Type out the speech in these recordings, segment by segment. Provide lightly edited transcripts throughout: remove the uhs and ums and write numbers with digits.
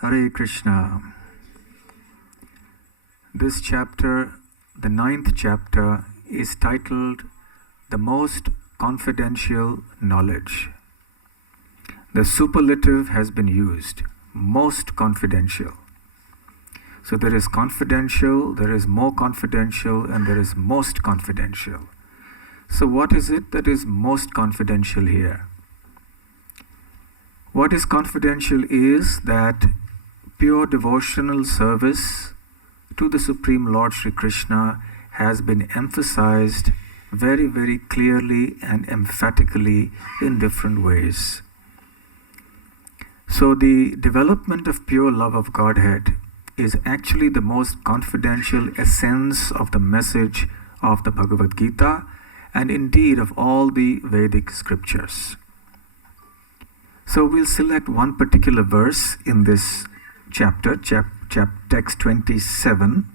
Hare Krishna. This chapter, the 9th chapter, is titled The Most Confidential Knowledge. The superlative has been used, most confidential. So there is confidential, there is more confidential, and there is most confidential. So what is it that is most confidential here? What is confidential is that pure devotional service to the Supreme Lord Sri Krishna has been emphasized very, very clearly and emphatically in different ways. So the development of pure love of Godhead is actually the most confidential essence of the message of the Bhagavad Gita and indeed of all the Vedic scriptures. So we'll select one particular verse in this chapter, text 27,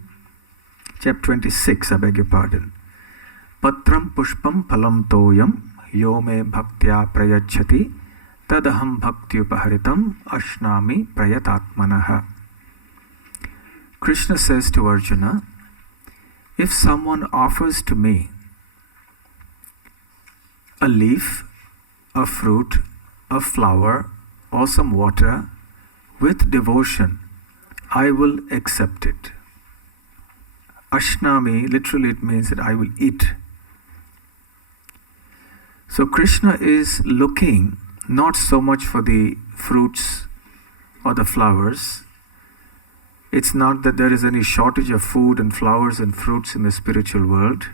chapter 26, I beg your pardon. Patram pushpam phalam toyam yo me bhaktya prayachati tadaham bhaktyupaharitam ashnami prayatatmanaha. Krishna says to Arjuna, if someone offers to me a leaf, a fruit, a flower, or some water with devotion, I will accept it. Ashnami, literally it means that I will eat. So Krishna is looking not so much for the fruits or the flowers. It's not that there is any shortage of food and flowers and fruits in the spiritual world.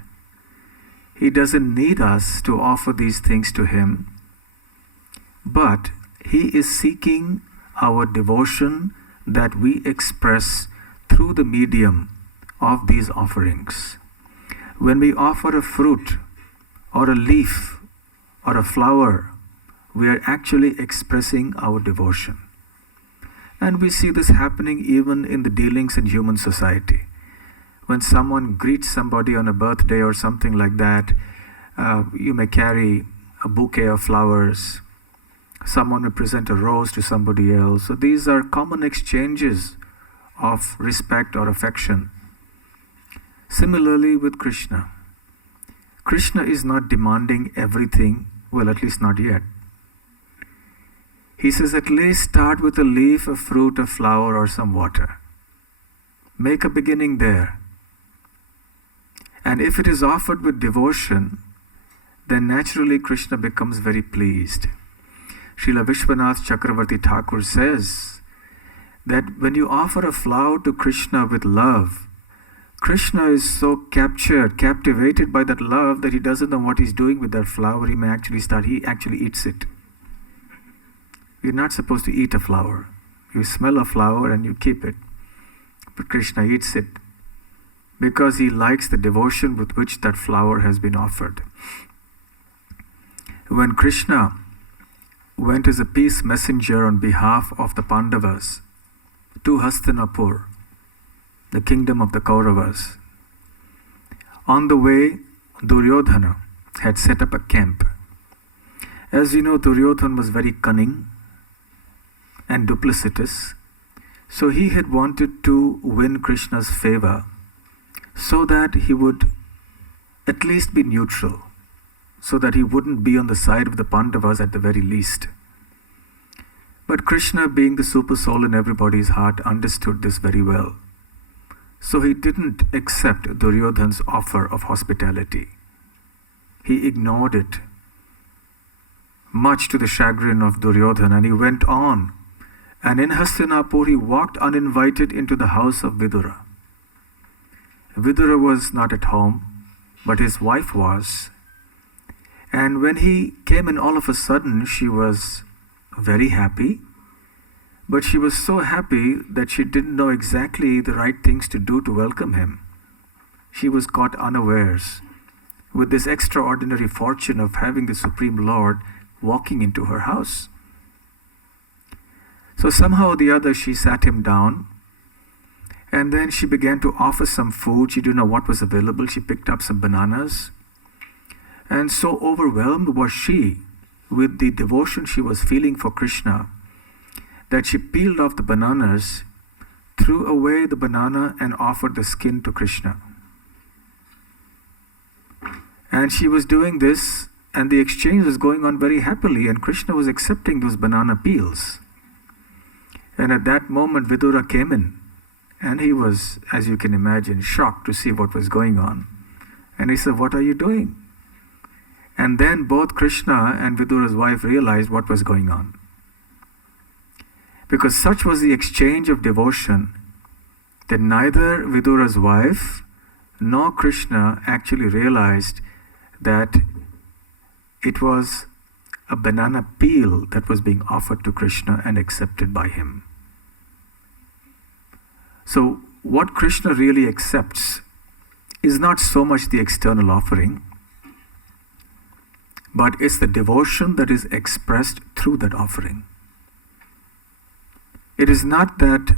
He doesn't need us to offer these things to him, but he is seeking our devotion that we express through the medium of these offerings. When we offer a fruit or a leaf or a flower, we are actually expressing our devotion. And we see this happening even in the dealings in human society. When someone greets somebody on a birthday or something like that, you may carry a bouquet of flowers. Someone will present a rose to somebody else. So these are common exchanges of respect or affection. Similarly with Krishna. Krishna is not demanding everything, well, at least not yet. He says, at least start with a leaf, a fruit, a flower, or some water. Make a beginning there. And if it is offered with devotion, then naturally Krishna becomes very pleased. Srila Vishwanath Chakravarti Thakur says that when you offer a flower to Krishna with love, Krishna is so captivated by that love that he doesn't know what he's doing with that flower. He actually eats it. You're not supposed to eat a flower. You smell a flower and you keep it. But Krishna eats it because he likes the devotion with which that flower has been offered. When Krishna went as a peace messenger on behalf of the Pandavas to Hastinapur, the kingdom of the Kauravas, on the way, Duryodhana had set up a camp. As you know, Duryodhana was very cunning and duplicitous, so he had wanted to win Krishna's favor so that he would at least be neutral, so that he wouldn't be on the side of the Pandavas at the very least. But Krishna, being the super soul in everybody's heart, understood this very well. So he didn't accept Duryodhana's offer of hospitality. He ignored it, much to the chagrin of Duryodhana, and he went on. And in Hastinapur, he walked uninvited into the house of Vidura. Vidura was not at home, but his wife was. And when he came in, all of a sudden, she was very happy. But she was so happy that she didn't know exactly the right things to do to welcome him. She was caught unawares with this extraordinary fortune of having the Supreme Lord walking into her house. So somehow or the other, she sat him down, and then she began to offer some food. She didn't know what was available. She picked up some bananas. And so overwhelmed was she with the devotion she was feeling for Krishna that she peeled off the bananas, threw away the banana and offered the skin to Krishna. And she was doing this, and the exchange was going on very happily, and Krishna was accepting those banana peels. And at that moment Vidura came in, and he was, as you can imagine, shocked to see what was going on. And he said, "What are you doing?" And then both Krishna and Vidura's wife realized what was going on. Because such was the exchange of devotion that neither Vidura's wife nor Krishna actually realized that it was a banana peel that was being offered to Krishna and accepted by him. So what Krishna really accepts is not so much the external offering, but it's the devotion that is expressed through that offering. It is not that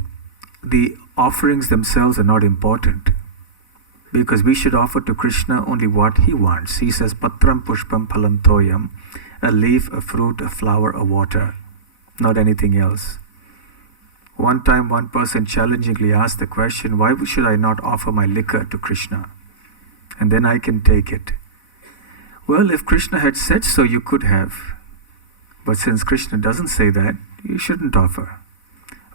the offerings themselves are not important, because we should offer to Krishna only what he wants. He says, "Patram pushpam phalam toyam," a leaf, a fruit, a flower, a water, not anything else. One time one person challengingly asked the question, "Why should I not offer my liquor to Krishna? And then I can take it." Well, if Krishna had said so, you could have. But since Krishna doesn't say that, you shouldn't offer.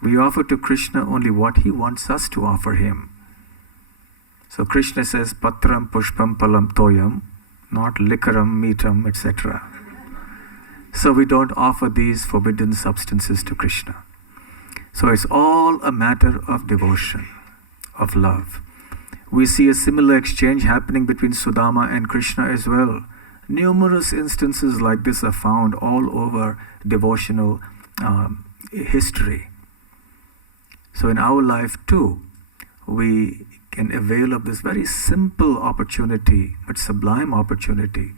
We offer to Krishna only what he wants us to offer him. So Krishna says, "Patram pushpam palam toyam," not likaram, meetam, etc. So we don't offer these forbidden substances to Krishna. So it's all a matter of devotion, of love. We see a similar exchange happening between Sudama and Krishna as well. Numerous instances like this are found all over devotional history. So in our life too, we can avail of this very simple opportunity, but sublime opportunity,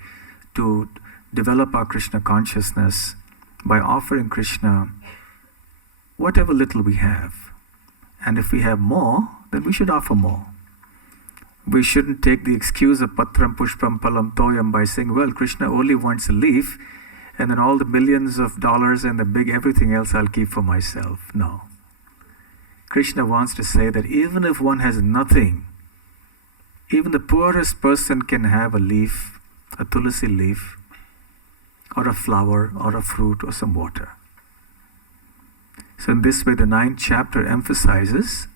to develop our Krishna consciousness by offering Krishna whatever little we have. And if we have more, then we should offer more. We shouldn't take the excuse of patram pushpam palam toyam by saying, "Well, Krishna only wants a leaf, and then all the millions of dollars and the big everything else I'll keep for myself." No. Krishna wants to say that even if one has nothing, even the poorest person can have a leaf, a tulasi leaf, or a flower, or a fruit, or some water. So in this way, the 9th chapter emphasizes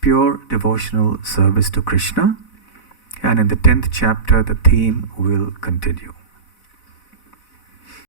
pure devotional service to Krishna, and in the 10th chapter, the theme will continue.